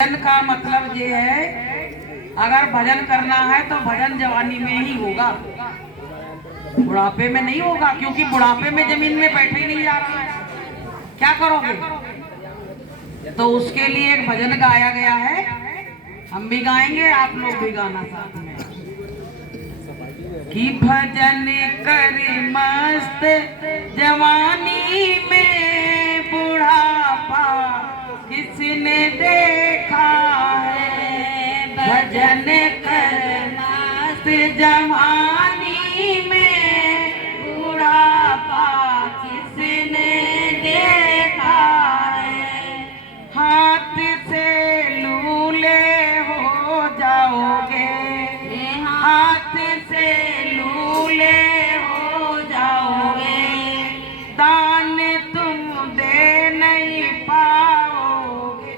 भजन का मतलब ये है, अगर भजन करना है तो भजन जवानी में ही होगा, बुढ़ापे में नहीं होगा। क्योंकि बुढ़ापे में जमीन में बैठे ही नहीं जा रहा है, क्या करोगे? तो उसके लिए एक भजन गाया गया है, हम भी गाएंगे, आप लोग भी गाना साथ में। कि भजन कर मस्त जवानी में बुढ़ापा किसने देखा है। भजन कर मस्त जवानी में बुढ़ापा किसने देखा है। हाथ से लूले हो जाओगे, हाथ से लूले हो जाओगे, दान तुम दे नहीं पाओगे,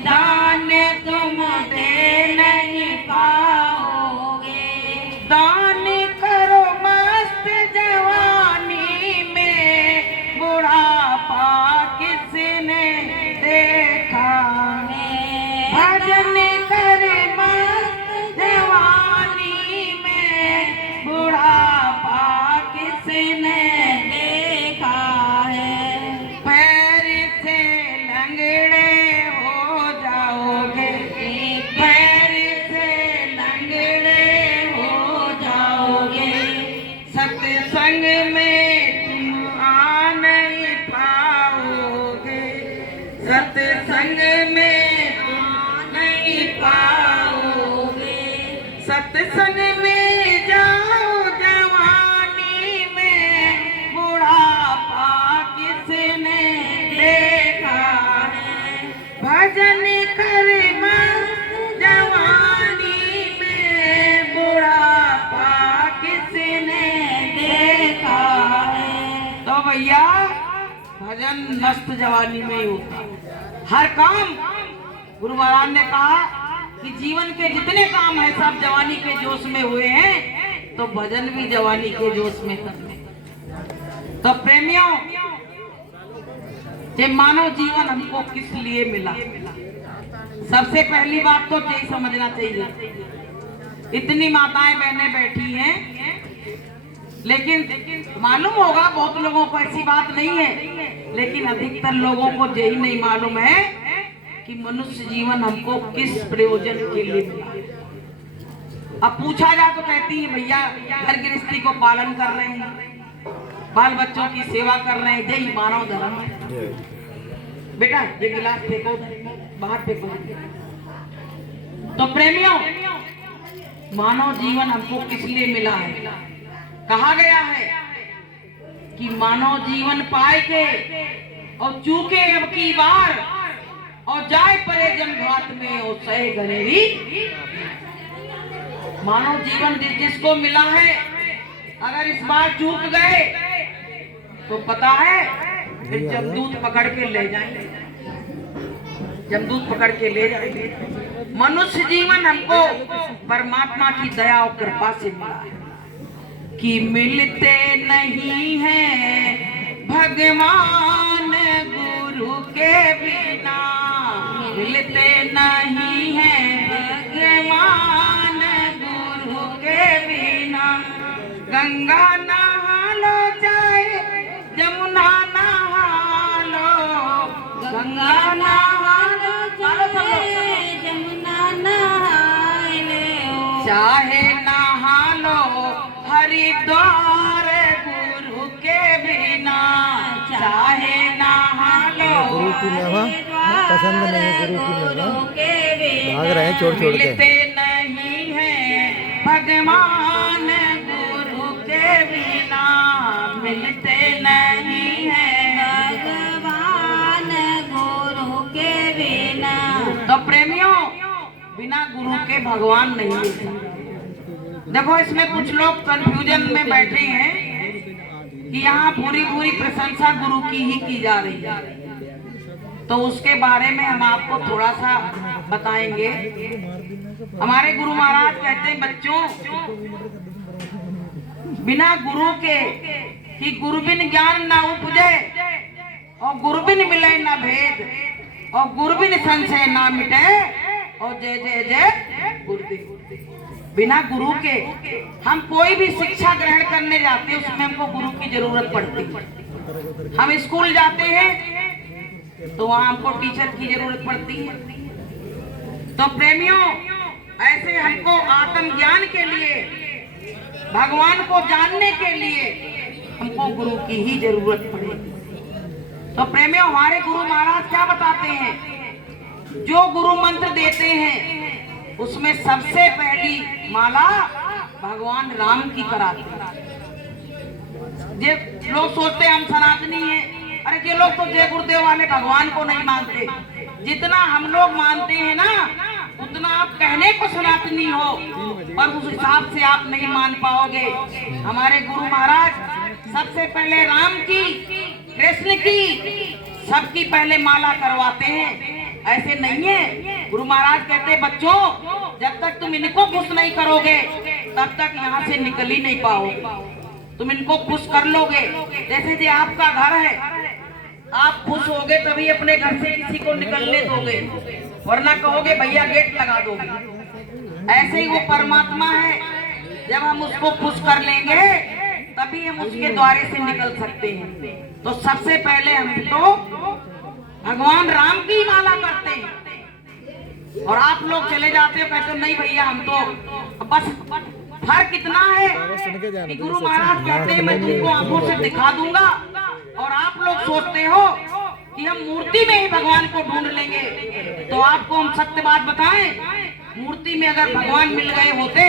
दान तुम दे नहीं पाओगे। दान करो मस्त जवानी में बुढ़ापा किसने देखा है। भजन कर मस्त जवानी में बुढ़ापा किसने देखा है। पैर से लंगड़े हो जाओगे, पैर से लंगड़े हो जाओगे, सत्संग में तुम आ नहीं पाओगे, सत्संग में तुम नहीं पाओगे। सत्संग में जाओ जवानी में बुढ़ापा किसने देखा है। भजन कर मस्त जवानी में बुढ़ापा किसने देखा है। तो भैया भजन मस्त जवानी में ही होता है। हर काम, गुरु महाराज ने कहा कि जीवन के जितने काम है सब जवानी के जोश में हुए हैं, तो भजन भी जवानी के जोश में करने। तो प्रेमियों, ये मानव जीवन हमको किस लिए मिला, सबसे पहली बात तो यही समझना चाहिए। इतनी माताएं बहनें बैठी हैं, लेकिन मालूम होगा बहुत लोगों को ऐसी बात नहीं है, लेकिन अधिकतर लोगों को यही नहीं मालूम है कि मनुष्य जीवन हमको किस प्रयोजन के लिए मिला। अब पूछा जा तो कहती है भैया घर गृहस्थी को पालन कर रहे हैं, बाल बच्चों की सेवा कर रहे हैं, यही मानव धर्म है। बेटा ये गिलास फेंको, बाहर फेंको। तो प्रेमियों, मानव जीवन हमको किस लिए मिला है? कहा गया है कि मानव जीवन पाए के और चूके अब की बार, और जाए परे जम घाट में और सहे गनेरी। मानव जीवन जिसको मिला है, अगर इस बार चूक गए तो पता है फिर जमदूत पकड़ के ले जाएंगे, जमदूत पकड़ के ले जाएंगे। मनुष्य जीवन हमको परमात्मा की दया और कृपा से मिला है कि मिलते नहीं हैं भगवान गुरु के बिना, मिलते नहीं हैं भगवान गुरु के बिना। गंगा नहा लो चाहे जमुना नहा लो, गंगा नहा लो चाहे जमुना नहा लो, चाहे नहा लो हरिद्वार गुरु के बिना, चाहे नहा लो। गुरु की महिमा पसंद नहीं है, गुरु की महिमा भाग रहे हैं छोड़ छोड़ के। मिलते नहीं है भगवान गुरु के बिना, मिलते नहीं है भगवान गुरु के बिना। तो प्रेमियों, बिना गुरु के भगवान नहीं मिलते। देखो इसमें कुछ लोग कंफ्यूजन में बैठे हैं कि यहाँ पूरी पूरी प्रशंसा गुरु की ही की जा रही है, तो उसके बारे में हम आपको थोड़ा सा बताएंगे। हमारे गुरु महाराज कहते हैं बच्चों, बिना गुरु के कि गुरु बिन ज्ञान ना उपजे और गुरु बिन मिले ना भेद। और गुरबिन संशय ना मिटे और जय जय जय गुरुदेव। बिना गुरु के हम कोई भी शिक्षा ग्रहण करने जाते हैं उसमें हमको गुरु की जरूरत पड़ती है। हम स्कूल जाते हैं तो वहां हमको टीचर की जरूरत पड़ती है। तो प्रेमियों, ऐसे हमको आत्मज्ञान के लिए, भगवान को जानने के लिए हमको गुरु की ही जरूरत पड़ेगी। तो प्रेमियों, हमारे गुरु महाराज क्या बताते हैं? जो गुरु मंत्र देते हैं उसमें सबसे पहली माला भगवान राम की कराते हैं। ये लोग सोचते हैं हम सनातनी हैं, अरे ये लोग तो जय गुरुदेव वाले भगवान को नहीं मानते। जितना हम लोग मानते हैं ना, उतना आप कहने को सनातनी हो, पर उस हिसाब से आप नहीं मान पाओगे। हमारे गुरु महाराज सबसे पहले राम की, कृष्ण की, सबकी पहले माला करवाते हैं। ऐसे नहीं है। गुरु महाराज कहते हैं बच्चों, जब तक तुम इनको खुश नहीं करोगे तब तक यहाँ से निकल ही नहीं पाओगे। तुम इनको खुश कर लोगे। जैसे कि आपका घर है, आप खुश होगे तभी अपने घर से किसी को निकलने दोगे, वरना कहोगे भैया गेट लगा दोगे। ऐसे ही वो परमात्मा है, जब हम उसको खुश कर लेंगे तभी हम उसके द्वारे से निकल सकते हैं। तो सबसे पहले हम तो भगवान राम की माला करते हैं। और आप लोग चले जाते हो, कहते हो नहीं भैया हम तो बस। फर्क इतना है कि गुरु महाराज कहते हैं मैं तुमको आंखों से दिखा दूंगा, और आप लोग सोचते हो कि हम मूर्ति में ही भगवान को ढूंढ लेंगे। तो आपको हम सत्य बात बताएं, मूर्ति में अगर भगवान मिल गए होते,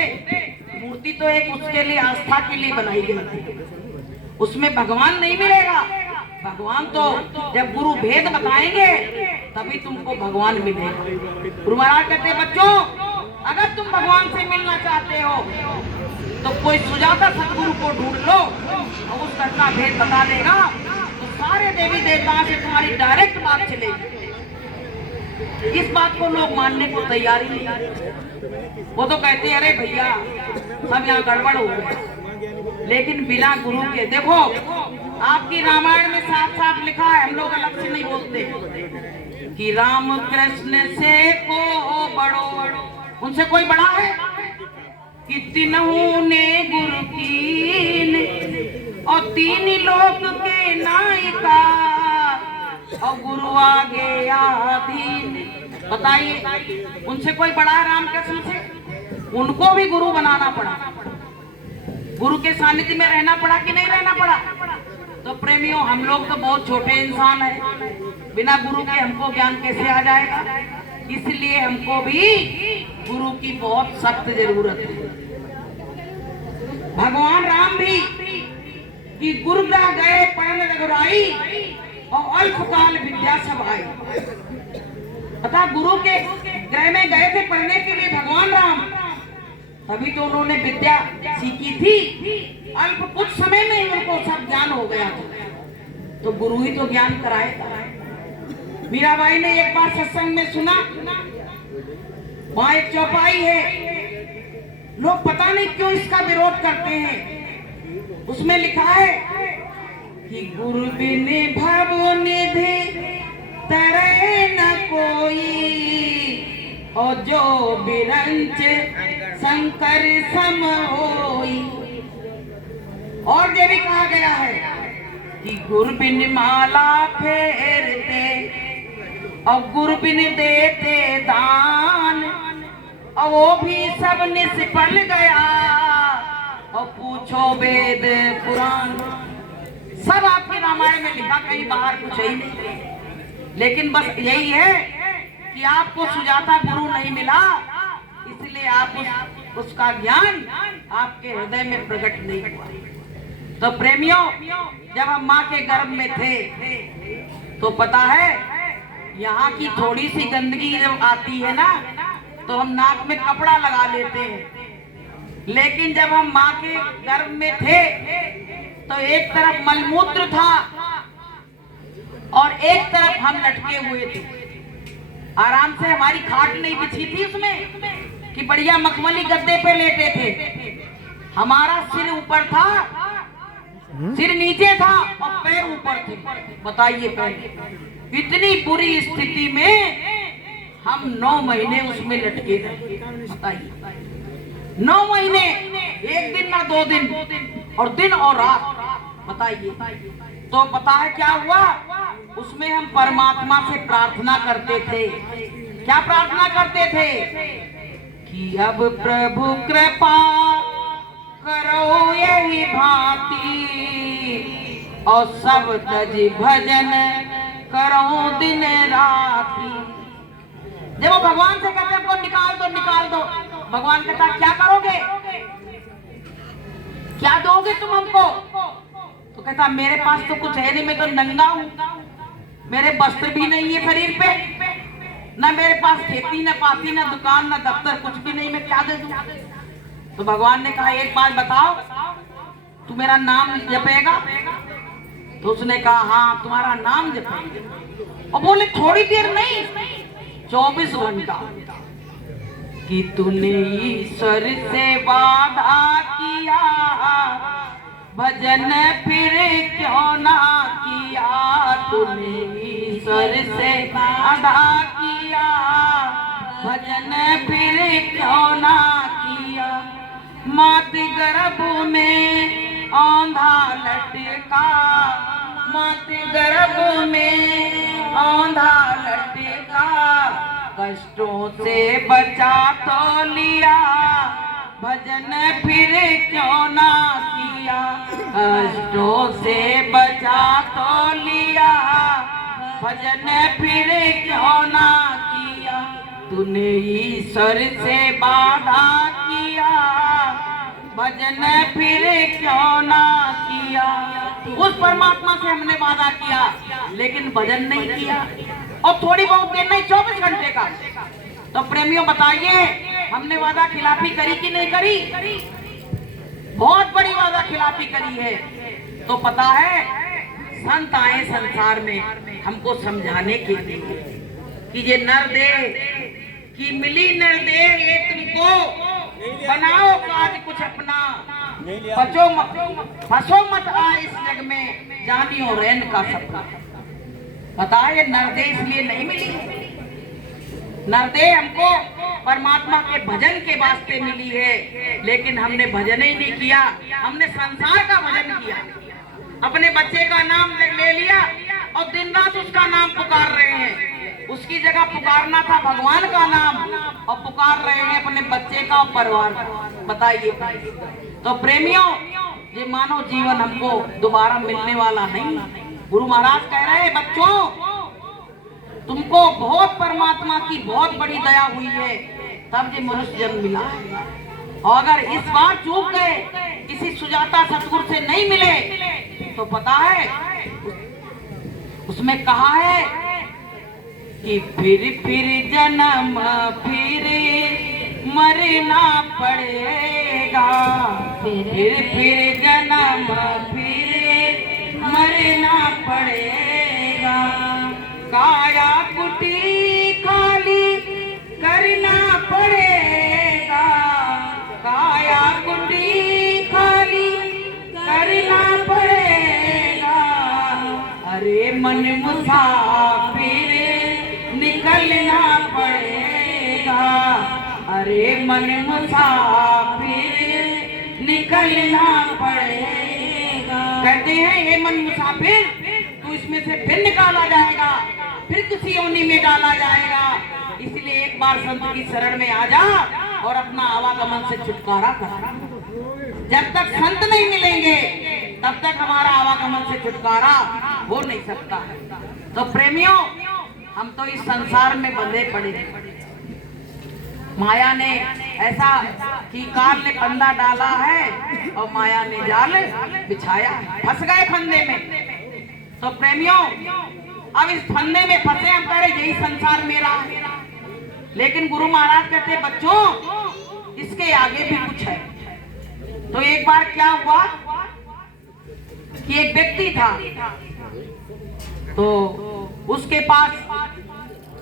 मूर्ति तो एक उसके लिए आस्था के लिए बनाई गई थी, उसमें भगवान नहीं मिलेगा। भगवान तो जब गुरु भेद बताएंगे तभी तुमको भगवान मिलेगा। गुरु महाराज कहते बच्चों, अगर तुम भगवान से मिलना चाहते हो तो कोई सुजाता सतगुरु को ढूंढ लो और उस घर का भेद बता देगा, तो सारे देवी देवताओं से तुम्हारी डायरेक्ट बात चलेगी। इस बात को लोग मानने को तैयार ही नहीं। वो तो कहते हैं अरे भैया सब यहाँ गड़बड़ हो गए। लेकिन बिना गुरु के, देखो आपकी रामायण में साफ साफ लिखा है, हम लोग अलग से नहीं बोलते कि राम कृष्ण से को बड़ो, उनसे कोई बड़ा है कि तीनों ने गुरु कीन और तीन लोक के नायिका और गुरु आगे आधीन। बताइए, उनसे कोई बड़ा है राम कृष्ण से? उनको भी गुरु बनाना पड़ा, गुरु के सानिध्य में रहना पड़ा कि नहीं रहना पड़ा? तो प्रेमियों, हम लोग तो बहुत छोटे इंसान हैं, बिना गुरु के हमको ज्ञान कैसे आ जाएगा? इसलिए हमको भी गुरु की बहुत सख्त जरूरत है। भगवान राम भी कि गुरुग्रह गए पढ़ने रघुराई और अल्पकाल विद्या सब आई। पता, गुरु के गृह में गए थे पढ़ने के लिए भगवान राम, तभी तो उन्होंने विद्या सीखी थी। अल्प कुछ समय में ही उनको सब ज्ञान हो गया था। तो गुरु ही तो ज्ञान कराए। मीराबाई ने एक बार सत्संग में सुना, वहां एक चौपाई है, लोग पता नहीं क्यों इसका विरोध करते हैं। उसमें लिखा है कि गुरु बिन भव निधि तरे न कोई, और जो बिरंच शंकर सम होई। और ये भी कहा गया है कि गुरु बिन माला फेरते और गुरु बिन देते दान, और वो भी सब निष्फल गया और पूछो वेद पुराण। सब आपके रामायण में लिखा, कहीं बाहर कुछ ही नहीं। लेकिन बस यही है कि आपको सुजाता गुरु नहीं मिला, इसलिए आप उसका ज्ञान आपके हृदय में प्रकट नहीं हुआ। तो प्रेमियों, जब हम माँ के गर्भ में थे तो पता है यहाँ की थोड़ी सी गंदगी जब आती है ना, तो हम नाक में कपड़ा लगा लेते हैं। लेकिन जब हम माँ के गर्भ में थे तो एक तरफ मलमूत्र था और एक तरफ हम लटके हुए थे। आराम से हमारी खाट नहीं बिछी थी उसमें कि बढ़िया मखमली गद्दे पे लेटे थे। हमारा सिर ऊपर था, सिर नीचे था और पैर ऊपर थे। बताइए, पैर इतनी बुरी स्थिति में हम 9 महीने उसमें लटके रहे। बताइए 9 महीने, एक दिन ना 2 दिन, और दिन और रात। बताइए तो पता है क्या हुआ? उसमें हम परमात्मा से प्रार्थना करते थे। क्या प्रार्थना करते थे? कि अब प्रभु कृपा करो यही भांति, और सब तज भजन करो दिन राति। जब वो भगवान से कहते हमको निकाल दो निकाल दो, भगवान कहता क्या करोगे, क्या दोगे तुम हमको? तो कहता मेरे पास तो कुछ है नहीं, मैं तो नंगा हूं, मेरे वस्त्र भी नहीं है शरीर पे, ना मेरे पास खेती ना पाती ना दुकान ना दफ्तर, कुछ भी नहीं, मैं क्या दे दूं? तो भगवान ने कहा एक बात बताओ, तू मेरा नाम जपेगा? तो उसने कहा हाँ तुम्हारा नाम जपेगा। और बोले थोड़ी देर नहीं, 24 घंटा। कि तूने ईश्वर से वादा किया, भजन फिर क्यों ना किया? तूने ईश्वर से वादा किया, भजन फिर क्यों ना किया? मात गर्भ में औंधा लटका, मात गर्भ में औंधा लटका, कष्टों से बचा तो लिया, भजन फिर क्यों ना किया? कष्टों से बचा तो लिया, भजन फिर क्यों ना किया? तूने ईश्वर से वादा किया, भजन फिर क्यों ना किया? उस परमात्मा से हमने वादा किया, लेकिन भजन नहीं किया, और थोड़ी बहुत देर नहीं, 24 घंटे का। तो प्रेमियों बताइए, हमने वादा खिलाफी करी कि नहीं करी? बहुत बड़ी वादा खिलाफी करी है। तो पता है संत आए संसार में हमको समझाने के लिए कि ये नरदेह की मिली नरदेह, ये तुमको बनाओ काज कुछ अपना, फंसो मत आ इस जग में, जानियो रैन का सपना। पता है नरदेह इसलिए नहीं मिली, नरदेह हमको परमात्मा के भजन के वास्ते मिली है, लेकिन हमने भजन ही नहीं किया, हमने संसार का भजन किया। अपने बच्चे का नाम ले लिया और दिन रात उसका नाम पुकार रहे हैं। उसकी जगह पुकारना था भगवान का नाम, और पुकार रहे हैं अपने बच्चे का और परिवार का। बताइए तो प्रेमियों, ये मानव जीवन हमको दोबारा मिलने वाला नहीं। गुरु महाराज कह रहे हैं बच्चों, तुमको बहुत परमात्मा की बहुत बड़ी दया हुई है, तब ये मनुष्य जन्म मिला है। और अगर इस बार चूक गए, किसी सुजाता सतगुरु से नहीं मिले, तो पता है उसमें कहा है कि फिर जन्म फिर मरना पड़ेगा, फिर जन्म फिर मरना पड़ेगा, काया कुटी खाली करना पड़ेगा, काया कुटी खाली करना पड़ेगा, अरे मन मुसाफिर निकलना पड़ेगा, अरे मन मुसाफिर निकलना पड़ेगा। कहते हैं ये मन मुसाफिर, तू इसमें से फिर निकाला जाएगा, फिर किसी योनि में डाला जाएगा। इसलिए एक बार संत की शरण में आ जा और अपना आवागमन से छुटकारा कर। जब तक संत नहीं मिलेंगे तब तक हमारा आवागमन से छुटकारा हो नहीं सकता। तो प्रेमियों, हम तो इस संसार में बंधे पड़े हैं। माया ने ऐसा कि काल ने फंदा डाला है और माया ने जाल बिछाया, फंस गए फंदे में। तो प्रेमियों, अब इस फंदे में फंसे हम, कह रहे यही संसार मेरा है, लेकिन गुरु महाराज कहते बच्चों इसके आगे भी कुछ है। तो एक बार क्या हुआ कि एक व्यक्ति था, तो उसके पास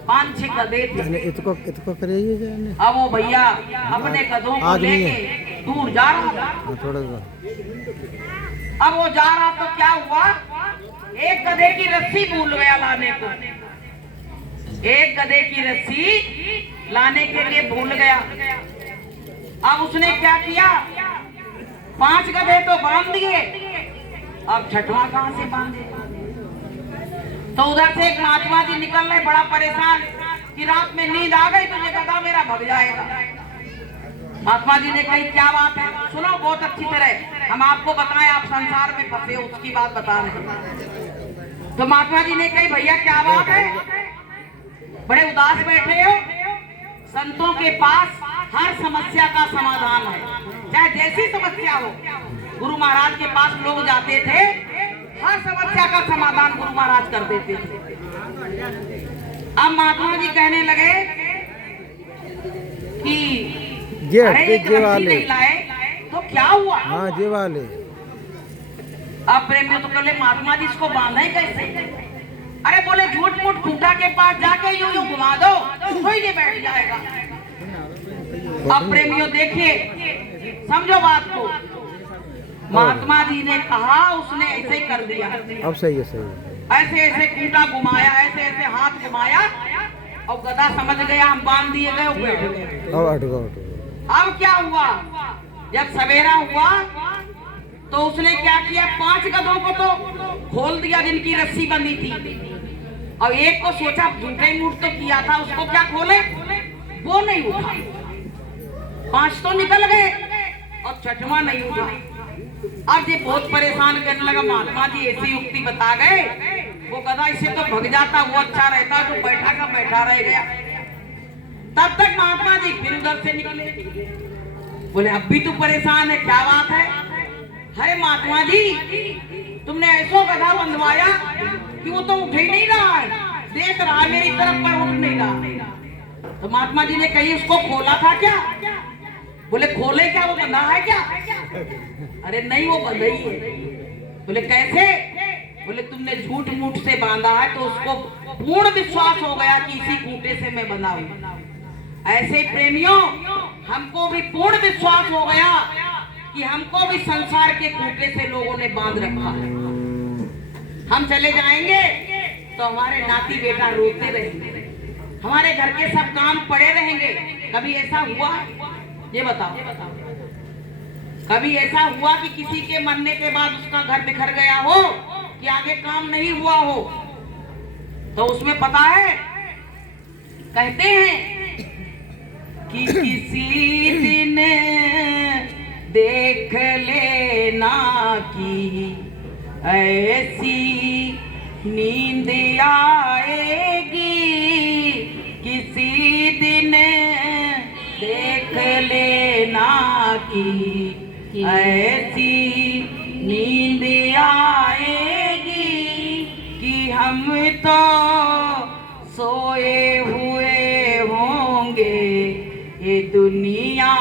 5-6 गधे थे। इतको करिए। अब वो भैया अपने गधों को लेके दूर जा रहा था। थोड़ा सा अब वो जा रहा तो क्या हुआ, एक गधे की रस्सी भूल गया लाने को। एक गधे की रस्सी लाने के लिए भूल गया। अब उसने क्या किया, 5 गधे तो बांध दिए, अब छठवां कहां से बांधे। तो उधर से एक महात्मा जी निकल रहे बड़ा परेशान कि रात में नींद आ गई, तुझे गधा मेरा भग जाएगा। महात्मा जी ने कही क्या बात है, सुनो बहुत अच्छी तरह, हम आपको बताएं, आप संसार में फंसे हो उसकी बात बता रहे हैं। तो महात्मा जी ने कही भैया क्या बात है, बड़े उदास बैठे हो। संतों के पास हर समस्या का समाधान है, चाहे जैसी समस्या हो। गुरु महाराज के पास लोग जाते थे, हर समस्या का समाधान गुरु महाराज कर देते थे। अब महात्मा जी कहने लगे कि अरे एक रस्सी नहीं लाए तो क्या हुआ। हाँ जे वाले। अब प्रेमियों तो कहले महात्मा जी इसको बांधे कैसे। अरे बोले झूठ मूठ खूंटा के पास जाके यूं यूं घुमा दो, कोई नहीं बैठ जाएगा। अब प्रेमियों देखिए, समझो बात को, महात्मा जी ने कहा, उसने ऐसे ही कर दिया। अब सही है, सही है। ऐसे ऐसे खूंटा घुमाया, ऐसे ऐसे हाथ घुमाया, और गधा समझ गया हम बांध दिए गए, बैठ गए। अब हट गया। अब क्या हुआ, जब सवेरा हुआ तो उसने क्या किया, 5 गधों को तो खोल दिया जिनकी रस्सी बंधी थी, और एक को सोचा झूठे मूठ तो किया था, उसको क्या खोले, वो नहीं उठा। 5 तो निकल गए और छठवां नहीं उठा। अब ये बहुत परेशान करने लगा, महात्मा जी ऐसी युक्ति बता गए, वो गधा इससे तो भग जाता, वो अच्छा रहता, जो बैठा का बैठा रह गया। तब तक महात्मा जी फिर उधर से निकले, बोले अब भी तू परेशान है, क्या बात है। अरे महात्मा जी तुमने ऐसा गधा बंधवाया कि वो तो उठ ही नहीं रहा है, देख रहा है मेरी तरफ पर उठ नहीं रहा। तो महात्मा जी ने कही उसको खोला था क्या, बोले खोले क्या, वो बंधा है क्या। अरे नहीं वो बंधा ही है। बोले कैसे, बोले तुमने झूठ मूठ से बांधा है, तो उसको पूर्ण विश्वास हो गया कि इसी खूंटे से मैं बंधा हूं। ऐसे प्रेमियों हमको भी पूर्ण विश्वास हो गया कि हमको भी संसार के खूंटे से लोगों ने बांध रखा है। हम चले जाएंगे तो हमारे नाती बेटा रोते रहेंगे, हमारे घर के सब काम पड़े रहेंगे। कभी ऐसा हुआ, ये बताओ, कभी ऐसा हुआ कि किसी के मरने के बाद उसका घर बिखर गया हो, कि आगे काम नहीं हुआ हो। तो उसमें पता है, कहते हैं कि किसी दिन देख लेना कि ऐसी नींद आएगी, किसी दिन देख लेना कि ऐसी नींद आएगी कि हम तो सोए हुए होंगे, ये दुनिया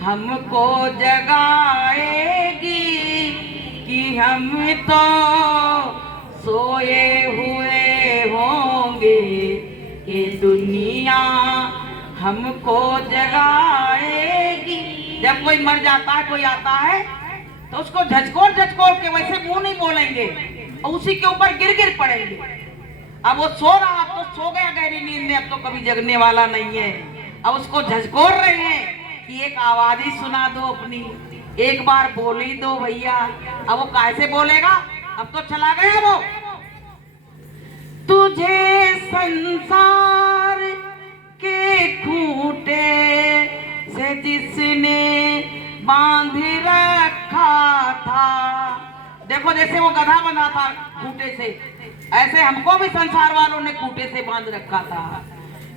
हमको जगाएगी कि हम तो सोए हुए होंगे, ये दुनिया हमको जगाएगी। जब कोई मर जाता है, कोई आता है तो उसको झचकोर झचकोर के वैसे मुंह नहीं बोलेंगे और उसी के ऊपर गिर गिर पड़ेंगे। अब वो सो रहा, अब तो सो गया गहरी नींद में, अब तो कभी जगने वाला नहीं है। अब उसको झचकोर रहे हैं कि एक आवाज ही सुना दो अपनी, एक बार बोल ही दो भैया। अब वो कैसे बोलेगा, अब तो चला गया वो। तुझे संसार के खूंटे से जिसने बांध रखा था, देखो जैसे वो गधा बंधा था खूंटे से, ऐसे हमको भी संसार वालों ने खूंटे से बांध रखा था।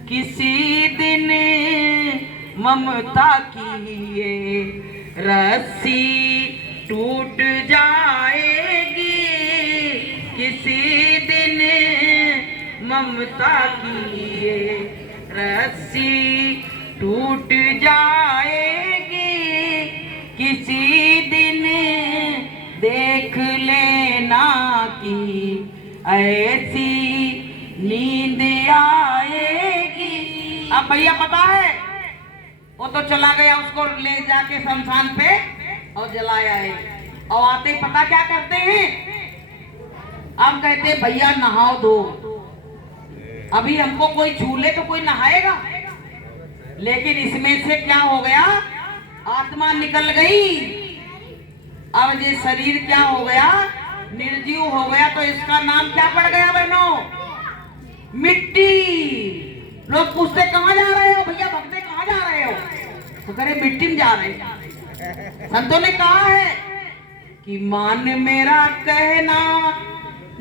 किसी दिन ममता की ये रस्सी टूट जाएगी, किसी दिन ममता की ये रस्सी टूट जाएगी, किसी दिन देख लेना कि ऐसी नींद आएगी। अब भैया पता है, वो तो चला गया, उसको ले जाके शमशान पे और जलाया है। और आते ही पता क्या करते हैं, अब कहते भैया नहाओ धो। अभी हमको कोई झूले तो कोई नहाएगा, लेकिन इसमें से क्या हो गया, आत्मा निकल गई। अब ये शरीर क्या हो गया, निर्जीव हो गया। तो इसका नाम क्या पड़ गया बहनों, मिट्टी। लोग पूछते कहाँ जा रहे हो भैया, भक्ते कहाँ जा रहे हो, तो करे मिट्टी में जा रहे हैं। संतों ने कहा है कि मान मेरा कहना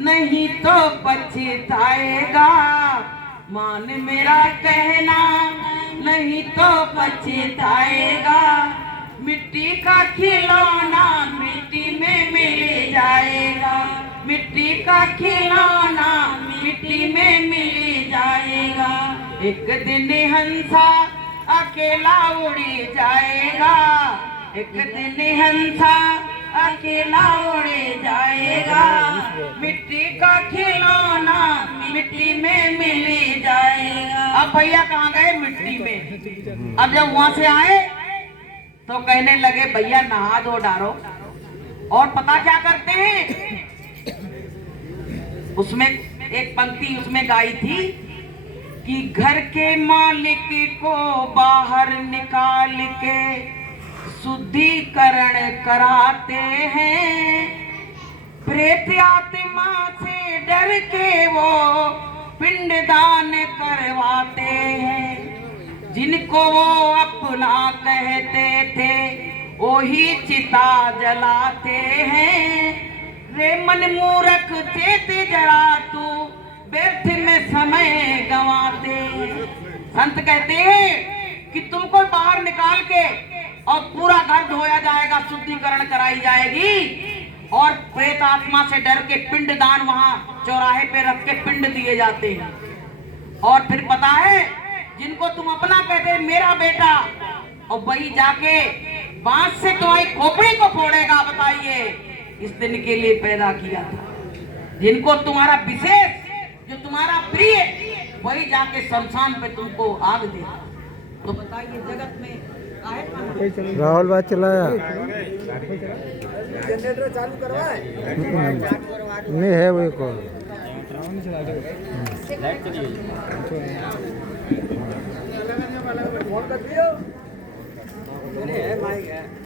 नहीं तो पछताएगा, मान मेरा कहना नहीं तो पछताएगा। मिट्टी का खिलौना मिट्टी में मिल जाएगा, मिट्टी का खिलौना मिट्टी में मिल जाएगा। एक दिन हंसा अकेला उड़ी जाएगा, एक दिन हंसा अकेला उड़े जाएगा। मिट्टी का खिलौना मिट्टी में मिल जाएगा। अब भैया कहाँ गए, मिट्टी में। अब जब वहां से आए तो कहने लगे भैया नहा धो डारो। और पता क्या करते हैं, उसमें एक पंक्ति उसमें गाई थी कि घर के मालिक को बाहर निकाल के शुद्धिकरण कराते हैं, प्रेत आत्मा से डर के वो पिंडदान करवाते हैं। जिनको वो अपना कहते थे वही चिता जलाते हैं। रे मन मूर्ख चेत जरा तू व्यर्थ में समय गंवाते हैं। संत कहते हैं कि तुमको बाहर निकाल के और पूरा घर धोया जाएगा, शुद्धिकरण कराई जाएगी, और प्रेत आत्मा से डर के पिंडदान वहां चौराहे पे रख के पिंड दिए जाते हैं। और फिर पता है जिनको तुम अपना कहते मेरा बेटा, और वही जाके बांस से तुम्हारी खोपड़ी को फोड़ेगा। बताइए, इस दिन के लिए पैदा किया था। जिनको तुम्हारा विशेष, जो तुम्हारा प्रिय, वही जाके शमशान पे तुमको आग दे। तो बताइए जगत में राहुल बात चलाया जनरेटर चालू करवाए नहीं है वही कॉल। फोन कर दियो, है माइक है।